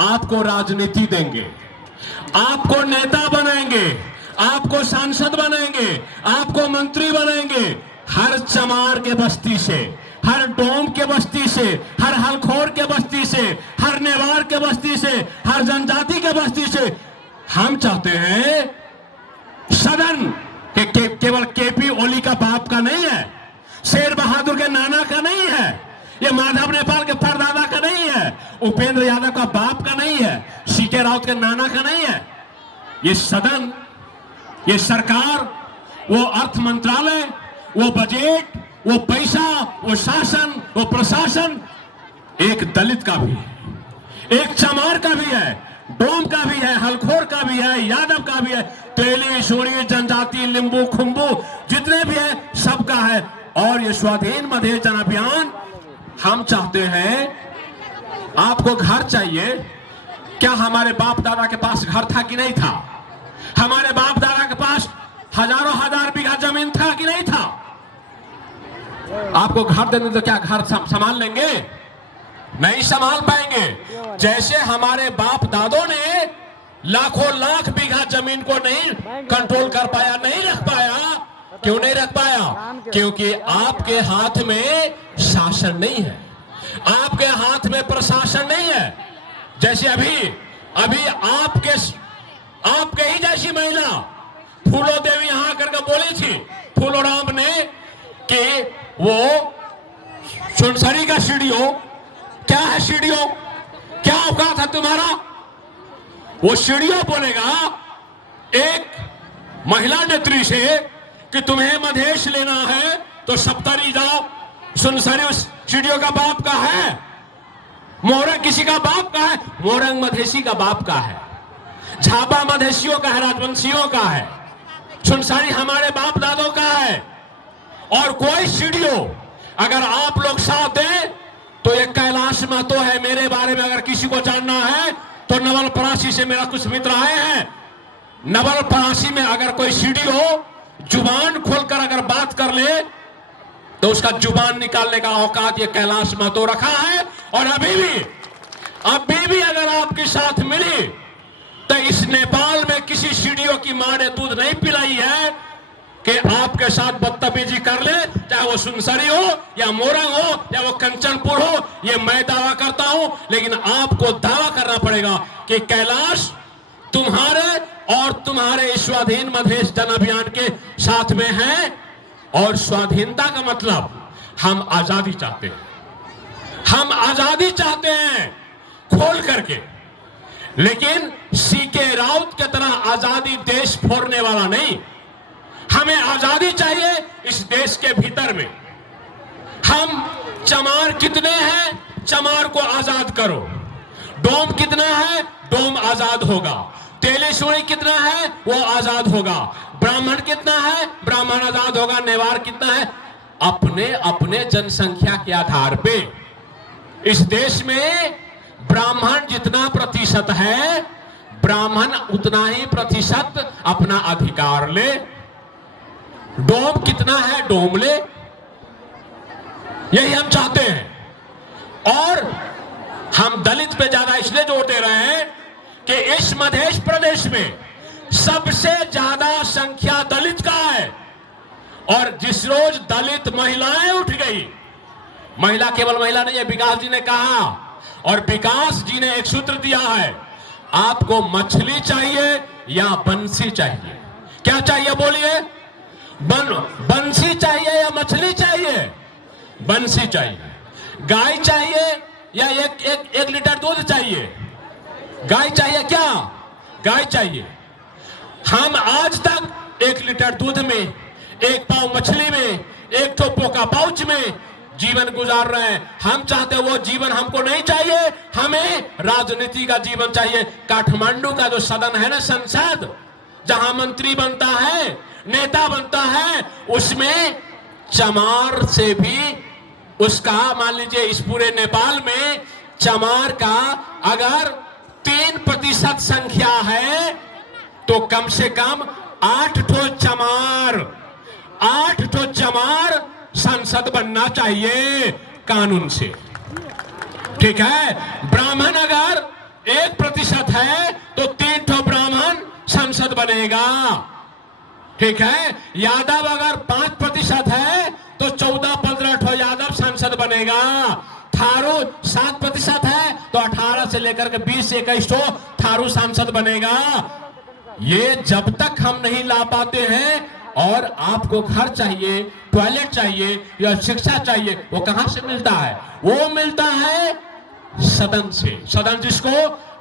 आपको राजनीति देंगे, आपको नेता बनाएंगे, आपको सांसद बनाएंगे, आपको मंत्री बनाएंगे। हर चमार के बस्ती से, हर डोम के बस्ती से, हर हलखोर के बस्ती से, हर नेवार के बस्ती से, हर जनजाति के बस्ती से हम चाहते हैं सदन केवल केपी ओली का बाप का नहीं है, शेर बहादुर के नाना का नहीं है, ये माधव नेपाल के परदादा का नहीं है, उपेंद्र यादव का बाप का नहीं है, सीके राउत के नाना का नहीं है। ये सदन, ये सरकार, वो अर्थ मंत्रालय, वो बजट, वो पैसा, वो शासन, वो प्रशासन एक दलित का भी है, एक चमार का भी है, डोम का भी है, हलखोर का भी है, यादव का भी है, तेली सोनी जनजाति लिंबू खुंबू जितने भी है सबका है। और ये स्वाधीन मधेश जन अभियान हम चाहते हैं, आपको घर चाहिए क्या? हमारे बाप दादा के पास घर था कि नहीं था? हमारे बाप दादा के पास हजारों हजार बीघा जमीन था कि नहीं था? आपको घर देने तो क्या घर संभाल लेंगे? नहीं संभाल पाएंगे। जैसे हमारे बाप दादों ने लाखों लाख बीघा जमीन को नहीं कंट्रोल कर पाया, नहीं रख पाया। क्यों नहीं रख पाया? क्योंकि आपके हाथ में शासन नहीं है, आपके हाथ में प्रशासन नहीं है। जैसे अभी आपके ही जैसी महिला फूलो देवी यहां करके बोली थी फूलो राम ने कि वो सुनसरी का सीडीओ, क्या है सीडीओ, क्या औकात है तुम्हारा? वो सीडीओ बोलेगा एक महिला नेत्री से कि तुम्हें मधेश लेना है तो सप्तरी जाओ। सुनसरी उस सीडीओ का बाप का है, मोरंग किसी का बाप का है, मोरंग मधेसी का बाप का है, झाबा मधेसियों का है, राजवंशियों का है, सुनसरी हमारे बाप दादों का है। और कोई सीडीओ अगर आप लोग साथ दें तो ये कैलाश महतो है। मेरे बारे में अगर किसी को जानना है तो नवलपरासी से मेरा कुछ मित्र आए हैं। नवलपरासी में अगर कोई सीडीओ जुबान खोलकर अगर बात कर ले तो उसका जुबान निकालने का औकात ये कैलाश महतो रखा है। और अभी भी अगर आपके साथ मिली तो इस नेपाल में किसी सीडीओ की मां ने दूध नहीं पिलाई है कि आपके साथ बदतमीजी कर ले, चाहे वो सुनसरी हो या मोरंग हो या वो कंचनपुर हो। ये मैं दावा करता हूं, लेकिन आपको दावा करना पड़ेगा कि कैलाश तुम्हारे और तुम्हारे स्वाधीन मधेश जन अभियान के साथ में है। और स्वाधीनता का मतलब हम आजादी चाहते हैं, हम आजादी चाहते हैं खोल करके। लेकिन सीके राउत की तरह आजादी देश फोड़ने वाला नहीं। हमें आजादी चाहिए इस देश के भीतर में। हम चमार कितने हैं, चमार को आजाद करो। डोम कितना है, डोम आजाद होगा। तेली सोनी कितना है, वो आजाद होगा। ब्राह्मण कितना है, ब्राह्मण आजाद होगा। नेवार कितना है, अपने अपने जनसंख्या के आधार पे इस देश में ब्राह्मण जितना प्रतिशत है, ब्राह्मण उतना ही प्रतिशत अपना अधिकार ले। डोम कितना है, डोम ले। यही हम चाहते हैं। और हम दलित पे ज्यादा इसलिए जोर दे रहे हैं कि इस मध्य प्रदेश में सबसे ज्यादा संख्या दलित का है। और जिस रोज दलित महिलाएं उठ गई, महिला केवल महिला नहीं है, विकास जी ने कहा, और विकास जी ने एक सूत्र दिया है, आपको मछली चाहिए या बंसी चाहिए? क्या चाहिए बोलिए? बंसी चाहिए या मछली चाहिए? बंसी चाहिए। गाय चाहिए या एक लीटर दूध चाहिए? गाय चाहिए। क्या? गाय चाहिए। हम आज तक 1 लीटर दूध में, 1 पाव मछली में, 1 ठोपो का पाउच में जीवन गुजार रहे हैं। हम चाहते हैं वो जीवन हमको नहीं चाहिए, हमें राजनीति का जीवन चाहिए। काठमांडू का जो सदन है ना, संसद, जहां मंत्री बनता है, नेता बनता है, उसमें चमार से भी उसका, मान लीजिए इस पूरे नेपाल में चमार का अगर 3% संख्या है तो कम से कम 8 ठो चमार संसद बनना चाहिए कानून से। ठीक है? ब्राह्मण अगर 1% है तो 3 ठो ब्राह्मण सांसद बनेगा, ठीक है। यादव अगर 5% है तो 14-15 ठो यादव सांसद बनेगा। थारू 7% है तो 18 से लेकर के 20-21 ठो थारू सांसद बनेगा। ये जब तक हम नहीं ला पाते हैं, और आपको घर चाहिए, टॉयलेट चाहिए या शिक्षा चाहिए, वो कहां से मिलता है? वो मिलता है सदन से। सदन जिसको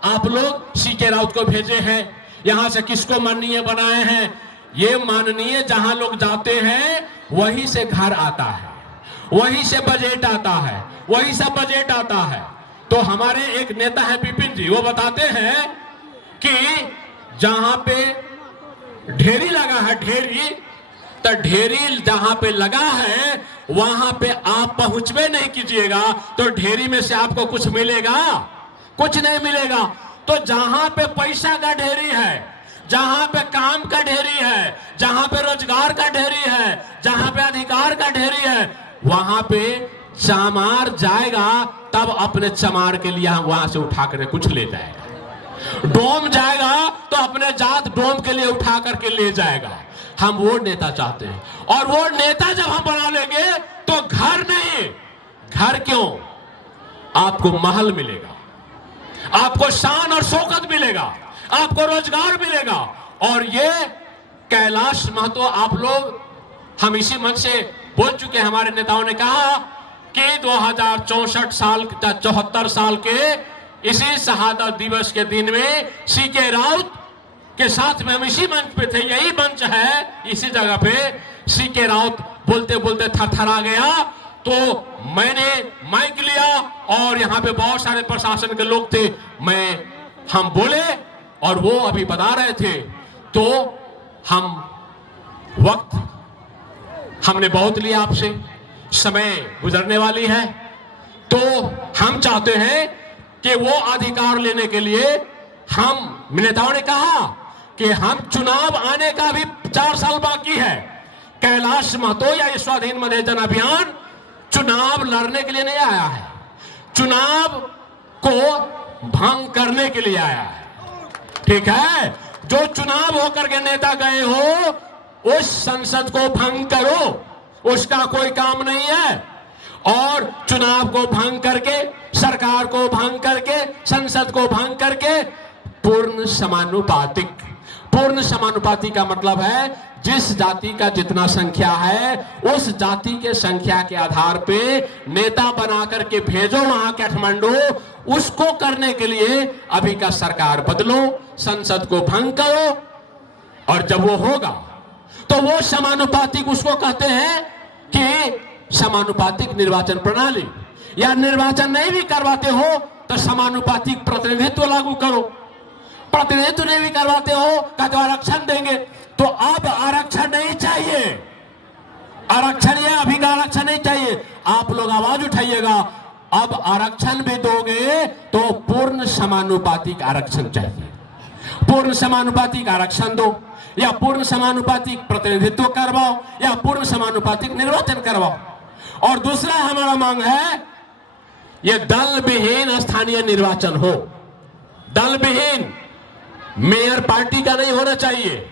आप लोग सीके राउत को भेजे हैं, यहां से किसको माननीय बनाए हैं, ये माननीय जहां लोग जाते हैं वहीं से घर आता है, वहीं से बजट आता है, वहीं से बजट आता है। तो हमारे एक नेता है विपिन जी, वो बताते हैं कि जहां पे ढेरी लगा है, ढेरी, तो ढेरी जहां पे लगा है वहां पे आप पहुंचवे नहीं कीजिएगा तो ढेरी में से आपको कुछ मिलेगा? कुछ नहीं मिलेगा। तो जहां पे पैसा का ढेरी है, जहां पे काम का ढेरी है, जहां पे रोजगार का ढेरी है, जहां पे अधिकार का ढेरी है, वहां पे चमार जाएगा, तब अपने चमार के लिए वहां से उठा कर कुछ ले जाएगा। डोम जाएगा तो अपने जात डोम के लिए उठा करके ले जाएगा। हम वो नेता चाहते हैं, और वो नेता जब हम बना लेंगे तो घर नहीं, घर क्यों, आपको महल मिलेगा, आपको शान और शौकत मिलेगा, आपको रोजगार मिलेगा। और ये कैलाश महतो, आप लोग, हम इसी मंच से बोल चुके हैं, हमारे नेताओं ने कहा कि 2064 साल 74 साल के इसी शहादत दिवस के दिन में सीके राउत के साथ में हम इसी मंच पे थे, यही मंच है, इसी जगह पे सीके राउत बोलते बोलते थरथरा गया, तो मैंने माइक लिया और यहाँ पे बहुत सारे प्रशासन के लोग थे, हम बोले और वो अभी बता रहे थे। तो हम वक्त हमने बहुत लिया आपसे, समय गुजरने वाली है, तो हम चाहते हैं कि वो अधिकार लेने के लिए हम नेताओं ने कहा कि हम चुनाव आने का भी 4 साल बाकी है। कैलाश महतो या स्वाधीन मध्य जन अभियान चुनाव लड़ने के लिए नहीं आया है, चुनाव को भंग करने के लिए आया है, ठीक है। जो चुनाव होकर के नेता गए हो, उस संसद को भंग करो, उसका कोई काम नहीं है। और चुनाव को भंग करके, सरकार को भंग करके, संसद को भंग करके पूर्ण समानुपातिक, पूर्ण समानुपाती का मतलब है जिस जाति का जितना संख्या है उस जाति के संख्या के आधार पे नेता बना करके भेजो वहां काठमांडू। उसको करने के लिए अभी का सरकार बदलो, संसद को भंग करो, और जब वो होगा तो वो समानुपातिक, उसको कहते हैं कि समानुपातिक निर्वाचन प्रणाली, या निर्वाचन नहीं भी करवाते हो तो समानुपातिक प्रतिनिधित्व लागू करो। प्रतिनिधित्व नहीं भी करवाते हो तो आरक्षण देंगे। तो अब आरक्षण नहीं चाहिए, आरक्षण, ये अभी का आरक्षण नहीं चाहिए। आप लोग आवाज उठाइएगा, अब आरक्षण भी दोगे तो पूर्ण समानुपातिक आरक्षण चाहिए। पूर्ण समानुपातिक आरक्षण दो, या पूर्ण समानुपातिक प्रतिनिधित्व करवाओ, या पूर्ण समानुपातिक निर्वाचन करवाओ। और दूसरा हमारा मांग है, ये दल विहीन स्थानीय निर्वाचन हो। दल विहीन, मेयर पार्टी का नहीं होना चाहिए,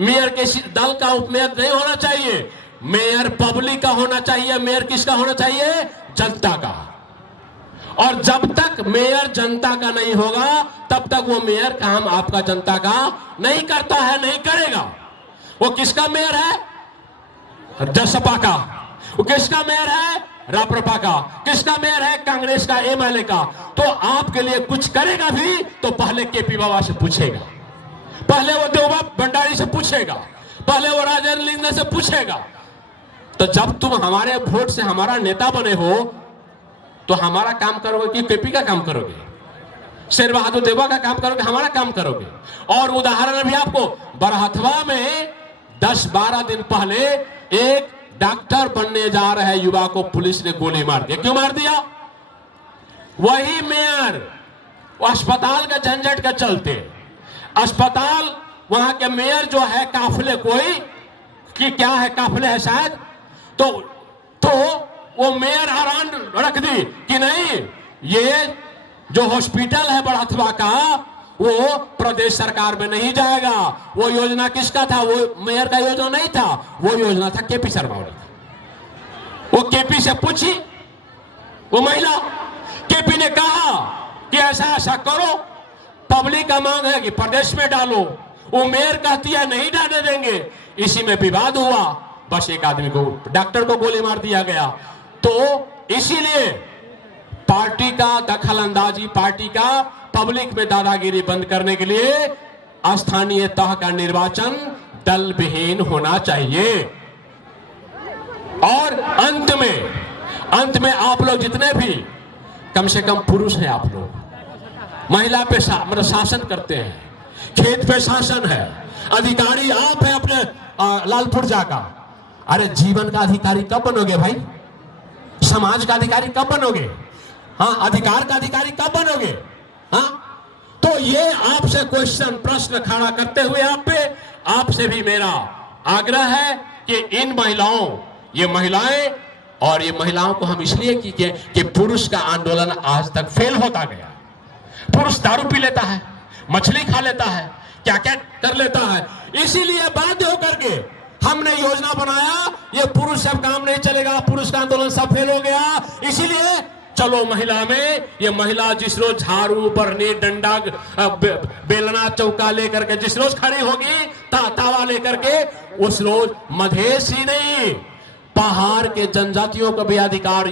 मेयर के दल का उपमेयर नहीं होना चाहिए, मेयर पब्लिक का होना चाहिए। मेयर किसका होना चाहिए? जनता का। और जब तक मेयर जनता का नहीं होगा तब तक वो मेयर काम आपका जनता का नहीं करता है, नहीं करेगा। वो किसका मेयर है? जसपा का। वो किसका मेयर है? राप्रपा का। किसका मेयर है? कांग्रेस का, एमएलए का। तो आपके लिए कुछ करेगा भी तो पहले केपी बाबा से पूछेगा, पहले वो देवबा भंडारी से पूछेगा, पहले वो राजेंद्र लिंगने से पूछेगा। तो जब तुम हमारे वोट से हमारा नेता बने हो तो हमारा काम करोगे कि केपी का काम करोगे? शेर बहादुर देवा का काम करोगे, हमारा काम करोगे? और उदाहरण भी आपको, बरहथवा में 10-12 दिन पहले एक डॉक्टर बनने जा रहे युवा को पुलिस ने गोली मार दिया। क्यों मार दिया? वही मेयर, वो अस्पताल का झंझट के चलते, अस्पताल, वहां के मेयर जो है काफिले, कोई कि क्या है, काफिले है शायद, तो वो मेयर हैरान रख दी कि नहीं, ये जो हॉस्पिटल है बढ़थवा का वो प्रदेश सरकार में नहीं जाएगा। वो योजना किसका था? वो मेयर का योजना नहीं था, वो योजना था केपी शर्मा ओली का। वो केपी से पूछी, वो महिला केपी ने कहा कि ऐसा ऐसा करो, पब्लिक का मांग है कि प्रदेश में डालो। वो मेयर कहती है नहीं डालने देंगे। इसी में विवाद हुआ, बस एक आदमी को, डॉक्टर को गोली मार दिया गया। तो इसीलिए पार्टी का दखल अंदाजी, पार्टी का पब्लिक में दादागिरी बंद करने के लिए स्थानीय तह का निर्वाचन दल विहीन होना चाहिए। और अंत में आप लोग जितने भी कम से कम पुरुष हैं, आप लोग महिला पे मतलब शासन करते हैं, खेत पे शासन है, अधिकारी आप हैं अपने लालपुर जाका। अरे जीवन का अधिकारी कब बनोगे भाई? समाज का अधिकारी कब बनोगे? हाँ, अधिकार का अधिकारी कब बनोगे? हाँ, तो ये आपसे क्वेश्चन, प्रश्न खड़ा करते हुए आपसे भी मेरा आग्रह है कि इन महिलाओं, ये महिलाएं, और ये महिलाओं को हम इसलिए कि पुरुष का आंदोलन आज तक फेल होता गया। पुरुष दारू पी लेता है, मछली खा लेता है, क्या क्या कर लेता है, इसीलिए बाध्य होकर के हमने योजना बनाया, ये पुरुष सब काम नहीं चलेगा, पुरुष का आंदोलन सब फेल हो गया। इसीलिए चलो महिला में, ये महिला जिस रोज झाड़ू बरनी डंडा बेलना चौका लेकर के जिस रोज खड़ी होगी, तावा लेकर के, उस रोज मधेश ही नहीं, पहाड़ के जनजातियों को भी अधिकार